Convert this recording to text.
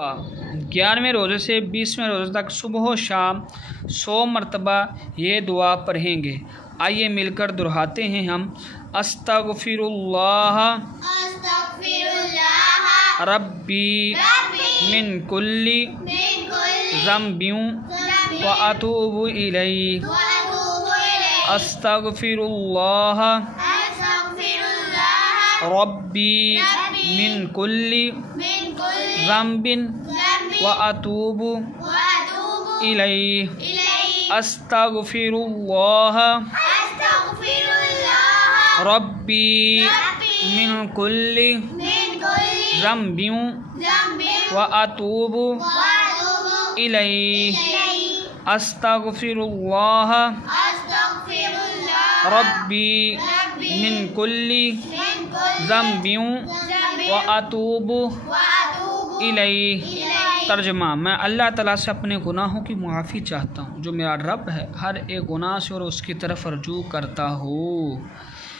11ویں روزے سے 20ویں روزے تک صبح و شام 100 مرتبہ یہ دعا پڑھیں گے۔ آئیے مل کر دہراتے ہیں ہم۔ استغفر اللہ ربی من کل ذنب واتوب الیہ۔ استغفر اللہ ربی من کل ذنب واتوب الیہ۔ استغفر اللہ ربی من کل ذنب واتوب الیہ۔ استغفر اللہ ربی من کل ذنب واتوب الیہ۔ ترجمہ: میں اللہ تعالیٰ سے اپنے گناہوں کی معافی چاہتا ہوں، جو میرا رب ہے، ہر ایک گناہ سے اور اس کی طرف رجوع کرتا ہوں۔